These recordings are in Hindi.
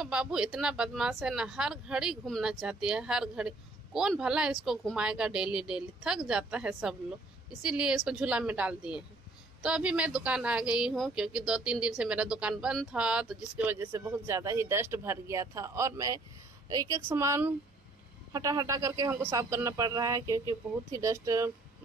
का बाबू इतना बदमाश है ना, हर घड़ी घूमना चाहती है, हर घड़ी। कौन भला इसको घुमाएगा डेली डेली, थक जाता है सब लोग, इसीलिए इसको झूला में डाल दिए हैं। तो अभी मैं दुकान आ गई हूँ, क्योंकि 2-3 दिन से मेरा दुकान बंद था, तो जिसकी वजह से बहुत ज़्यादा ही डस्ट भर गया था, और मैं एक एक सामान हटा हटा करके हमको साफ करना पड़ रहा है, क्योंकि बहुत ही डस्ट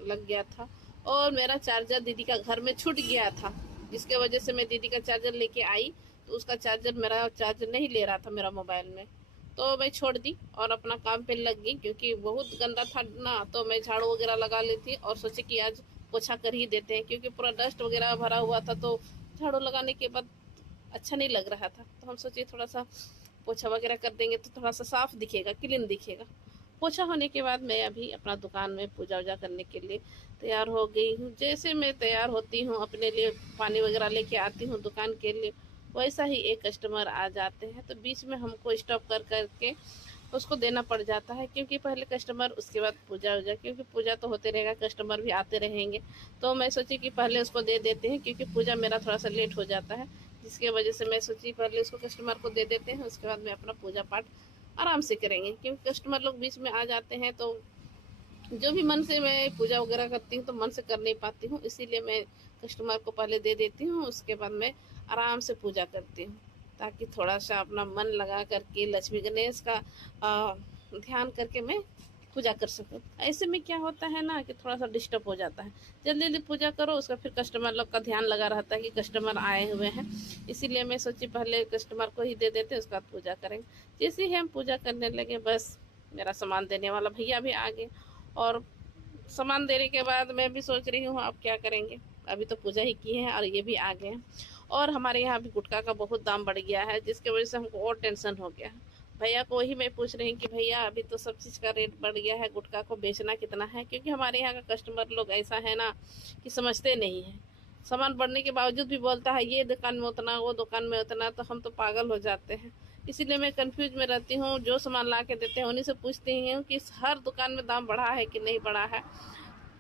लग गया था। और मेरा चार्जर दीदी का घर में छूट गया था, जिसके वजह से मैं दीदी का चार्जर लेके आई, तो उसका चार्जर मेरा चार्जर नहीं ले रहा था मेरा मोबाइल में। तो मैं छोड़ दी और अपना काम पे लग गई, क्योंकि बहुत गंदा था ना, तो मैं झाड़ू वगैरह लगा ली थी और सोची कि आज पोछा कर ही देते हैं, क्योंकि पूरा डस्ट वगैरह भरा हुआ था, तो झाड़ू लगाने के बाद अच्छा नहीं लग रहा था। तो हम सोचे थोड़ा सा पोछा वगैरह कर देंगे तो थोड़ा सा साफ दिखेगा, क्लीन दिखेगा। पोछा होने के बाद मैं अभी अपना दुकान में पूजा वूजा करने के लिए तैयार हो गई हूँ। जैसे मैं तैयार होती हूँ, अपने लिए पानी वगैरह लेके आती हूँ दुकान के लिए, वैसा ही एक कस्टमर आ जाते हैं, तो बीच में हमको स्टॉप कर करके उसको देना पड़ जाता है, क्योंकि पहले कस्टमर उसके बाद पूजा वूजा, क्योंकि पूजा तो होते रहेगा, कस्टमर भी आते रहेंगे। तो मैं सोची कि पहले उसको दे देते हैं, क्योंकि पूजा मेरा थोड़ा सा लेट हो जाता है, जिसकी वजह से मैं सोची पहले उसको कस्टमर को दे देते हैं, उसके बाद मैं अपना पूजा पाठ आराम से करेंगे, क्योंकि कस्टमर लोग बीच में आ जाते हैं, तो जो भी मन से मैं पूजा वगैरह करती हूँ तो मन से कर नहीं पाती हूँ, इसीलिए मैं कस्टमर को पहले दे देती हूँ, उसके बाद मैं आराम से पूजा करती हूँ, ताकि थोड़ा सा अपना मन लगा करके लक्ष्मी गणेश का ध्यान करके मैं पूजा कर सकूँ। ऐसे में क्या होता है ना कि थोड़ा सा डिस्टर्ब हो जाता है, जल्दी जल्दी पूजा करो, उसका फिर कस्टमर लोग का ध्यान लगा रहता है कि कस्टमर आए हुए हैं, इसीलिए मैं सोची पहले कस्टमर को ही दे देते, उसके बाद पूजा करेंगे। जैसे ही हम पूजा करने लगे, बस मेरा सामान देने वाला भैया भी आ गए, और सामान देने के बाद मैं भी सोच रही हूँ अब क्या करेंगे। अभी तो पूजा ही की है और ये भी आ गए हैं, और हमारे यहाँ भी गुटखा का बहुत दाम बढ़ गया है, जिसकी वजह से हमको और टेंशन हो गया है। भैया को वही मैं पूछ रही हूँ कि भैया अभी तो सब चीज़ का रेट बढ़ गया है, गुटखा को बेचना कितना है, क्योंकि हमारे यहाँ का कस्टमर लोग ऐसा है ना कि समझते नहीं है। सामान बढ़ने के बावजूद भी बोलता है ये दुकान में उतना, वो दुकान में उतना, तो हम तो पागल हो जाते हैं। इसीलिए मैं कंफ्यूज में रहती हूँ, जो सामान ला के देते हैं उन्हीं से पूछती हूँ कि हर दुकान में दाम बढ़ा है कि नहीं बढ़ा है,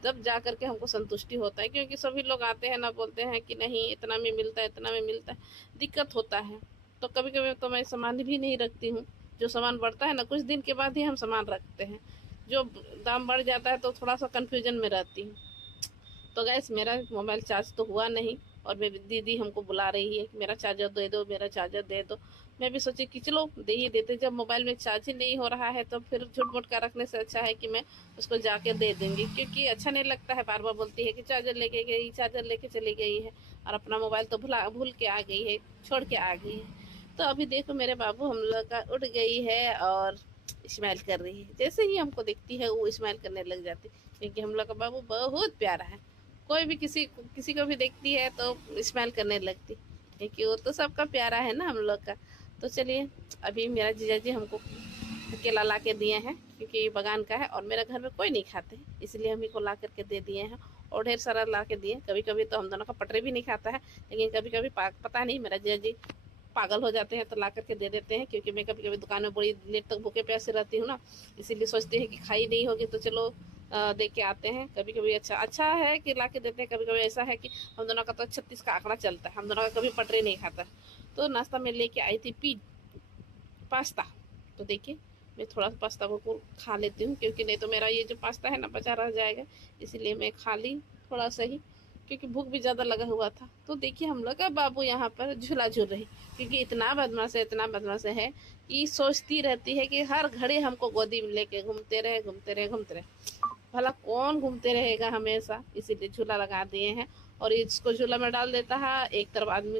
तब जा करके हमको संतुष्टि होता है, क्योंकि सभी लोग आते हैं ना, बोलते हैं कि नहीं इतना में मिलता है, इतना में मिलता है, दिक्कत होता है। तो कभी कभी तो मैं सामान भी नहीं रखती हूँ, जो सामान बढ़ता है ना कुछ दिन के बाद ही हम सामान रखते हैं, जो दाम बढ़ जाता है तो थोड़ा सा कन्फ्यूजन में रहती हूँ। तो गैस मेरा मोबाइल चार्ज तो हुआ नहीं, और मेरी दीदी हमको बुला रही है कि मेरा चार्जर दे दो, मेरा चार्जर दे दो। मैं भी सोची कि चलो दे ही देते, जब मोबाइल में चार्ज ही नहीं हो रहा है तो फिर झूठ मूठ का रखने से अच्छा है कि मैं उसको जाके दे दूंगी, क्योंकि अच्छा नहीं लगता है बार बार बोलती है कि चार्जर लेके गई, चार्जर लेके चली गई है, और अपना मोबाइल तो भूल के आ गई है, छोड़ के आ गई है। तो अभी देखो मेरे बाबू हम लोग का उठ गई है और स्माइल कर रही है, जैसे ही हमको देखती है वो स्माइल करने लग जाती है, क्योंकि हम लोग का बाबू बहुत प्यारा है। कोई भी किसी किसी को भी देखती है तो स्माइल करने लगती, क्योंकि वो तो सबका प्यारा है ना हम लोग का। तो चलिए, अभी मेरा जीजा जी हमको केला ला के दिए हैं, क्योंकि ये बगान का है और मेरे घर में कोई नहीं खाते हैं, इसलिए हम ही को ला करके दे दिए हैं, और ढेर सारा ला के दिए। कभी कभी तो हम दोनों का पटरे भी नहीं खाता है, लेकिन कभी कभी पता नहीं मेरा जीजा जी पागल हो जाते हैं तो ला करके दे देते हैं, क्योंकि मैं कभी कभी दुकान में बड़ी लेट तक भूखे प्यासे रहती हूँ ना, इसीलिए सोचते हैं कि खाई नहीं होगी तो चलो दे के आते हैं। कभी कभी अच्छा अच्छा है कि ला के देते हैं, कभी कभी ऐसा है कि हम दोनों का तो 36 का आंकड़ा चलता है, हम दोनों का कभी पटरे नहीं खाता है। तो नाश्ता में लेके आई थी पास्ता, तो देखिए मैं थोड़ा सा पास्ता को खा लेती हूँ, क्योंकि नहीं तो मेरा ये जो पास्ता है ना बचा रह जाएगा, इसीलिए मैं खा ली थोड़ा सा ही, क्योंकि भूख भी ज़्यादा लगा हुआ था। तो देखिए हम लोग का बाबू यहाँ पर झूला झूल रही, क्योंकि इतना बदमाश है, इतना बदमाश है कि सोचती रहती है कि हर घड़ी हमको गोदी में लेके घूमते रहे घूमते रहे घूमते रहे। भला कौन घूमते रहेगा हमेशा, इसीलिए झूला लगा दिए हैं, और इसको झूला में डाल देता है, एक तरफ आदमी